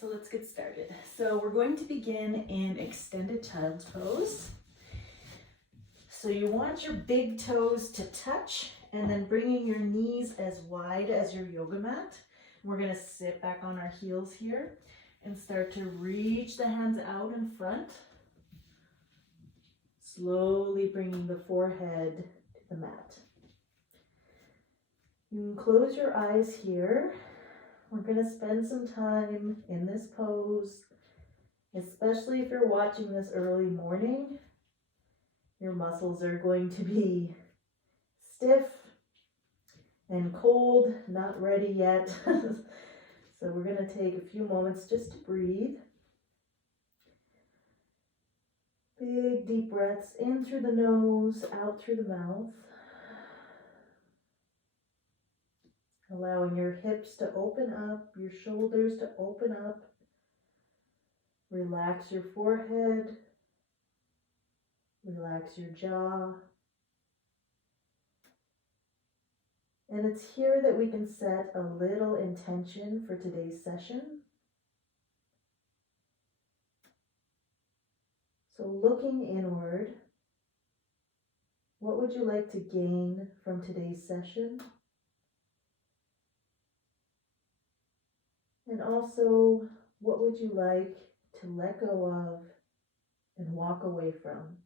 so let's get started. So we're going to begin in extended child's pose. So you want your big toes to touch and then bringing your knees as wide as your yoga mat. We're going to sit back on our heels here and start to reach the hands out in front. Slowly bringing the forehead to the mat. You can close your eyes here. We're going to spend some time in this pose, especially if you're watching this early morning. Your muscles are going to be stiff and cold, not ready yet. So we're going to take a few moments just to breathe. Big deep breaths in through the nose, out through the mouth. Allowing your hips to open up, your shoulders to open up. Relax your forehead. Relax your jaw. And it's here that we can set a little intention for today's session. So looking inward, what would you like to gain from today's session? And also, what would you like to let go of and walk away from?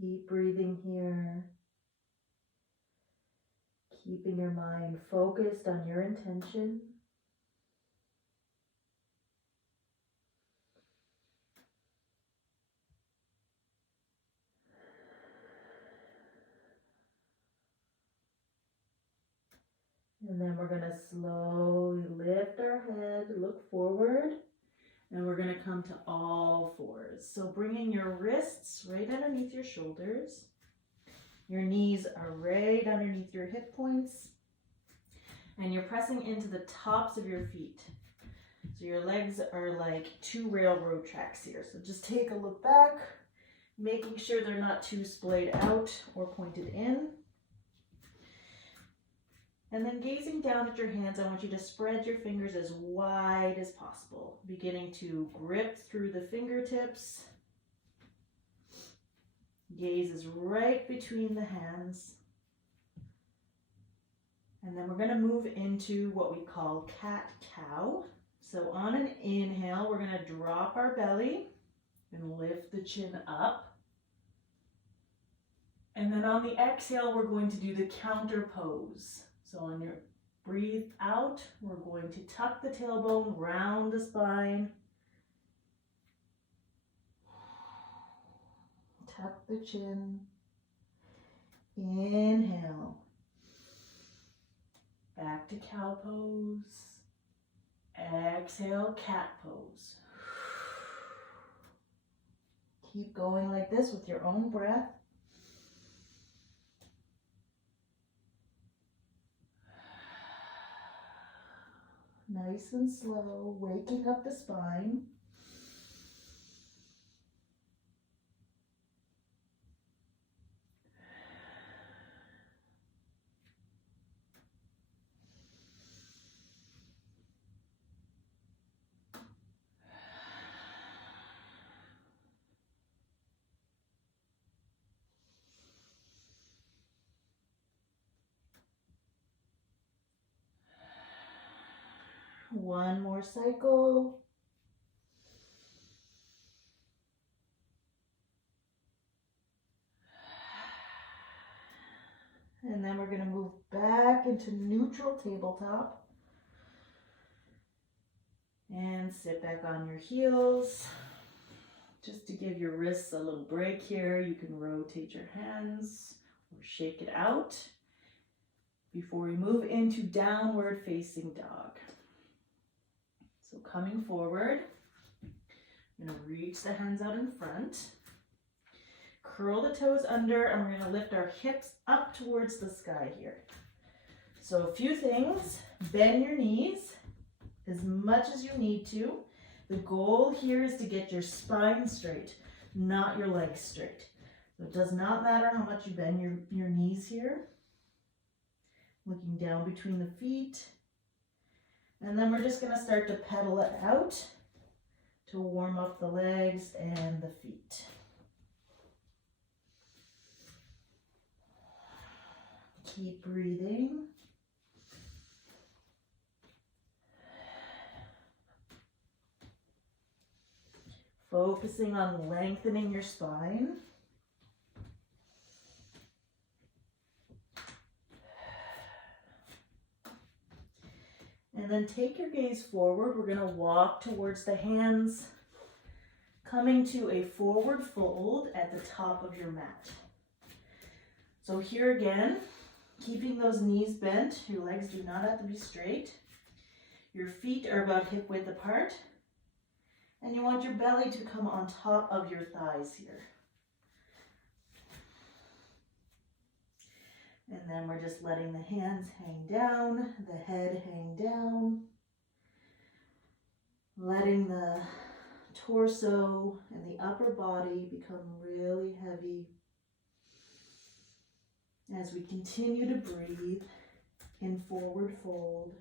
Keep breathing here. Keeping your mind focused on your intention. And then we're going to slowly lift our head, look forward, and we're going to come to all fours. So bringing your wrists right underneath your shoulders. Your knees are right underneath your hip points. And you're pressing into the tops of your feet. So your legs are like two railroad tracks here. So just take a look back, making sure they're not too splayed out or pointed in. And then gazing down at your hands, I want you to spread your fingers as wide as possible, beginning to grip through the fingertips. Gaze is right between the hands. And then we're going to move into what we call cat-cow. So on an inhale, we're going to drop our belly and lift the chin up. And then on the exhale, we're going to do the counter pose. So on your breathe out, we're going to tuck the tailbone, round the spine. Tuck the chin. Inhale. Back to cow pose. Exhale, cat pose. Keep going like this with your own breath. Nice and slow, waking up the spine. One more cycle. And then we're going to move back into neutral tabletop. And sit back on your heels. Just to give your wrists a little break here, you can rotate your hands or shake it out before we move into downward facing dog. So coming forward, I'm going to reach the hands out in front. Curl the toes under, and we're going to lift our hips up towards the sky here. So a few things, bend your knees as much as you need to. The goal here is to get your spine straight, not your legs straight. So it does not matter how much you bend your knees here. Looking down between the feet. And then we're just going to start to pedal it out to warm up the legs and the feet. Keep breathing. Focusing on lengthening your spine. And then take your gaze forward. We're going to walk towards the hands, coming to a forward fold at the top of your mat. So here again, keeping those knees bent. Your legs do not have to be straight. Your feet are about hip width apart. And you want your belly to come on top of your thighs here. And then we're just letting the hands hang down, the head hang down. Letting the torso and the upper body become really heavy as we continue to breathe in forward fold.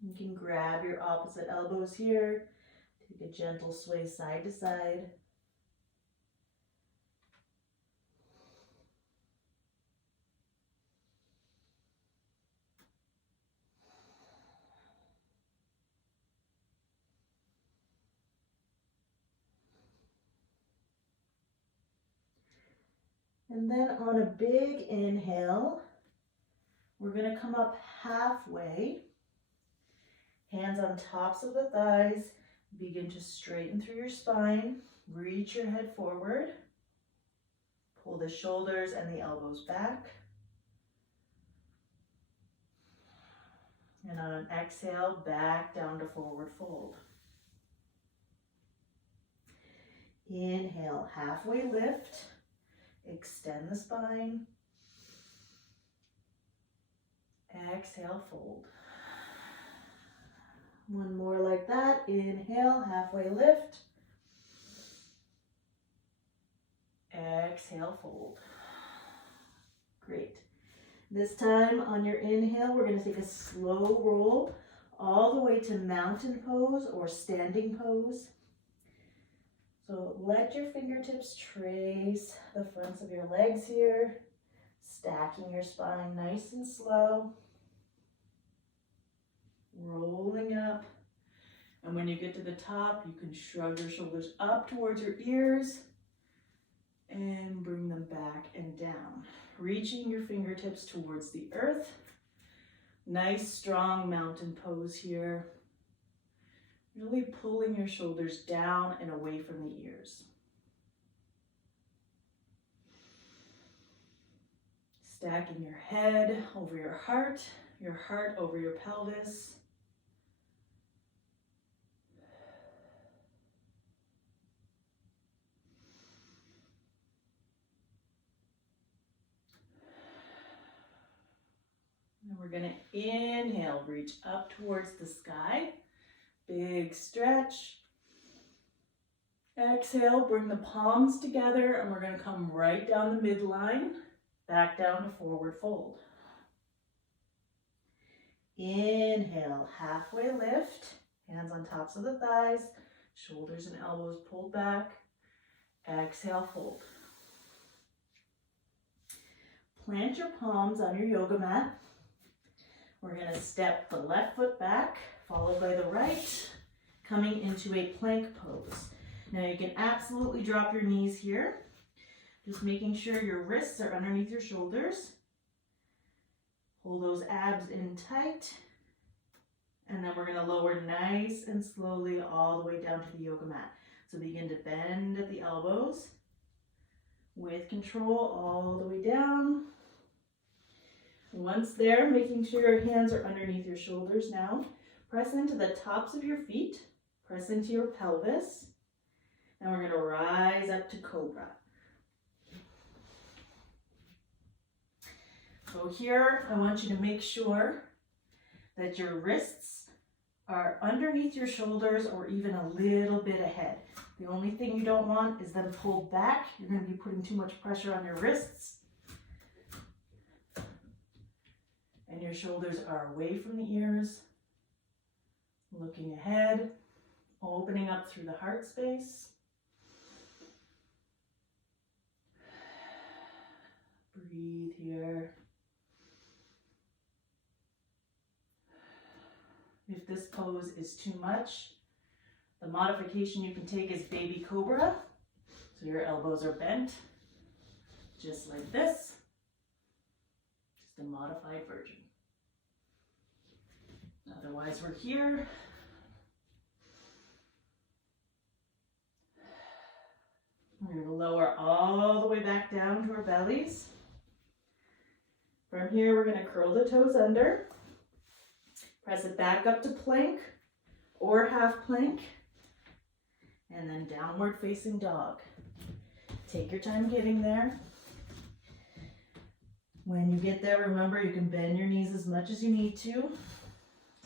You can grab your opposite elbows here, take a gentle sway side to side. And then on a big inhale, we're going to come up halfway. Hands on tops of the thighs. Begin to straighten through your spine. Reach your head forward. Pull the shoulders and the elbows back. And on an exhale, back down to forward fold. Inhale, halfway lift. Extend the spine. Exhale, fold. One more like that. Inhale, halfway lift. Exhale, fold. Great. This time on your inhale, we're going to take a slow roll all the way to mountain pose or standing pose. So let your fingertips trace the fronts of your legs here, stacking your spine nice and slow. Rolling up, and when you get to the top, you can shrug your shoulders up towards your ears and bring them back and down, reaching your fingertips towards the earth. Nice strong mountain pose here, really pulling your shoulders down and away from the ears. Stacking your head over your heart over your pelvis. And we're going to inhale, reach up towards the sky. Big stretch. Exhale, bring the palms together, and we're going to come right down the midline, back down to forward fold. Inhale, halfway lift, hands on tops of the thighs, shoulders and elbows pulled back. Exhale, fold. Plant your palms on your yoga mat. We're going to step the left foot back, followed by the right, coming into a plank pose. Now you can absolutely drop your knees here, just making sure your wrists are underneath your shoulders. Pull those abs in tight, and then we're going to lower nice and slowly all the way down to the yoga mat. So begin to bend at the elbows with control all the way down. Once there, making sure your hands are underneath your shoulders now. Press into the tops of your feet. Press into your pelvis. And we're going to rise up to cobra. So here, I want you to make sure that your wrists are underneath your shoulders or even a little bit ahead. The only thing you don't want is them pulled back. You're going to be putting too much pressure on your wrists. And your shoulders are away from the ears, looking ahead, opening up through the heart space. Breathe here. If this pose is too much, the modification you can take is baby cobra. So your elbows are bent, just like this. Just a modified version. Otherwise, we're here. We're going to lower all the way back down to our bellies. From here, we're going to curl the toes under. Press it back up to plank or half plank. And then downward facing dog. Take your time getting there. When you get there, remember you can bend your knees as much as you need to.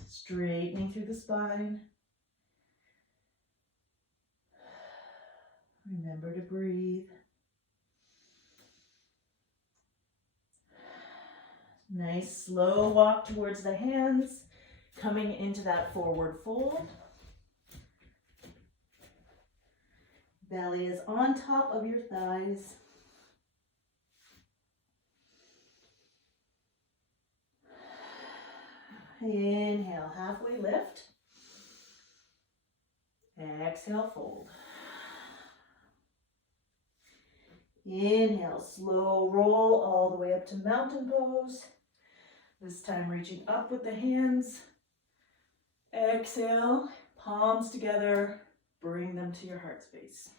Straightening through the spine. Remember to breathe. Nice slow walk towards the hands, coming into that forward fold. Belly is on top of your thighs. Inhale, halfway lift. Exhale, fold. Inhale, slow roll all the way up to mountain pose. This time reaching up with the hands. Exhale, palms together, bring them to your heart space.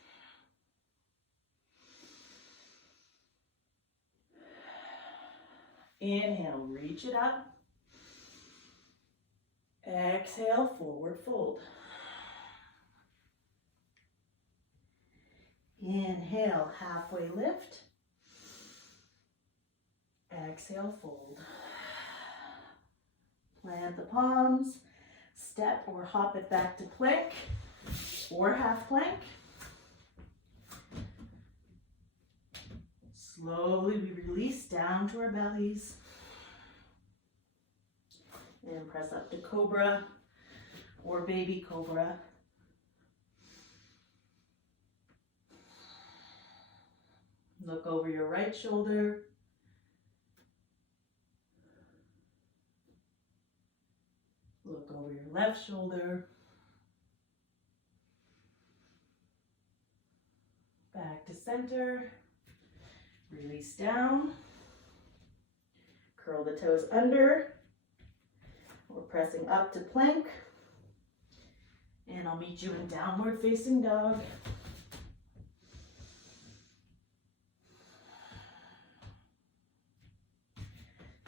Inhale, reach it up. Exhale, forward fold. Inhale, halfway lift. Exhale, fold. Plant the palms, step or hop it back to plank or half plank. Slowly we release down to our bellies. And press up to cobra or baby cobra. Look over your right shoulder. Look over your left shoulder. Back to center. Release down. Curl the toes under. We're pressing up to plank. And I'll meet you in downward facing dog.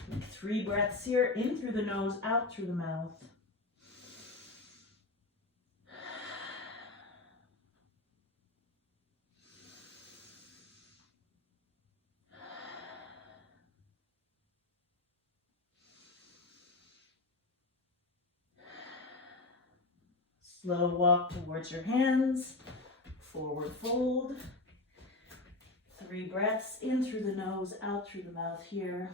Take 3 breaths here, in through the nose, out through the mouth. Slow walk towards your hands, forward fold. 3 breaths, in through the nose, out through the mouth here.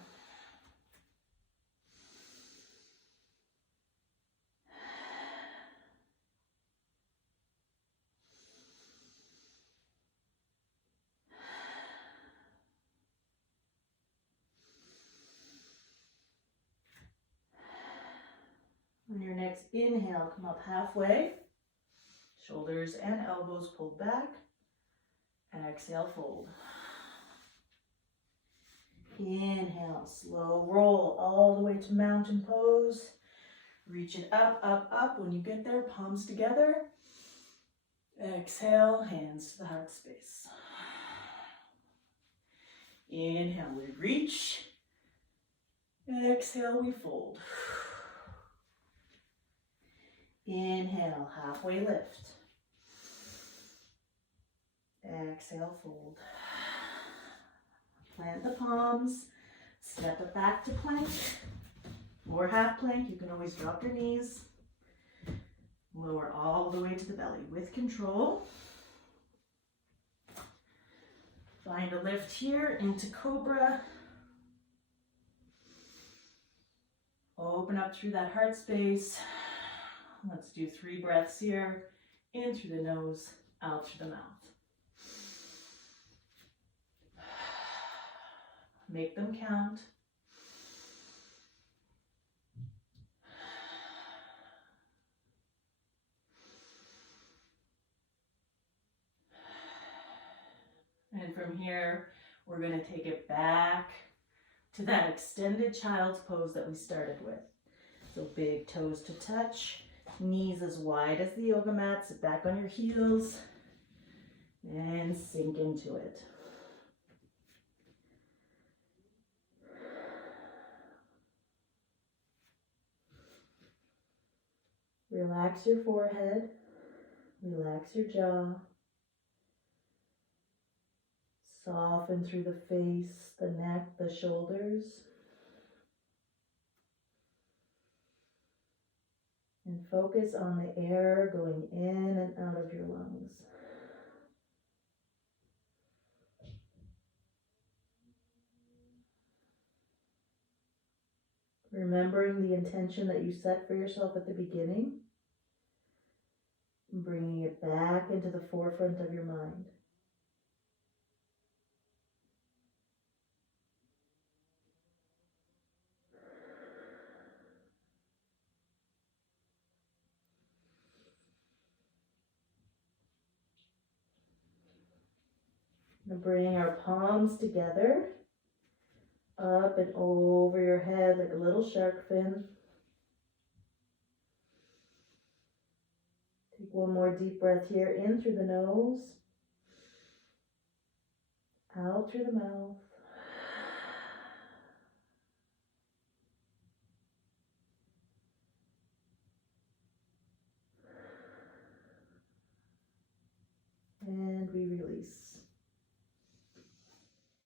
On your next inhale, come up halfway. Shoulders and elbows pulled back. Exhale, fold. Inhale, slow roll all the way to mountain pose. Reach it up, up, up. When you get there, palms together. Exhale, hands to the heart space. Inhale, we reach. Exhale, we fold. Inhale, halfway lift. Exhale, fold. Plant the palms, step it back to plank or half plank. You can always drop your knees. Lower all the way to the belly with control. Find a lift here into cobra. Open up through that heart space. Let's do 3 breaths here. In through the nose, out through the mouth. Make them count. And from here, we're going to take it back to that extended child's pose that we started with. So big toes to touch, knees as wide as the yoga mat. Sit back on your heels and sink into it. Relax your forehead, relax your jaw. Soften through the face, the neck, the shoulders. And focus on the air going in and out of your lungs. Remembering the intention that you set for yourself at the beginning, and bringing it back into the forefront of your mind. Now bring our palms together, up and over your head like a little shark fin. Take one more deep breath here, in through the nose, out through the mouth. And we release.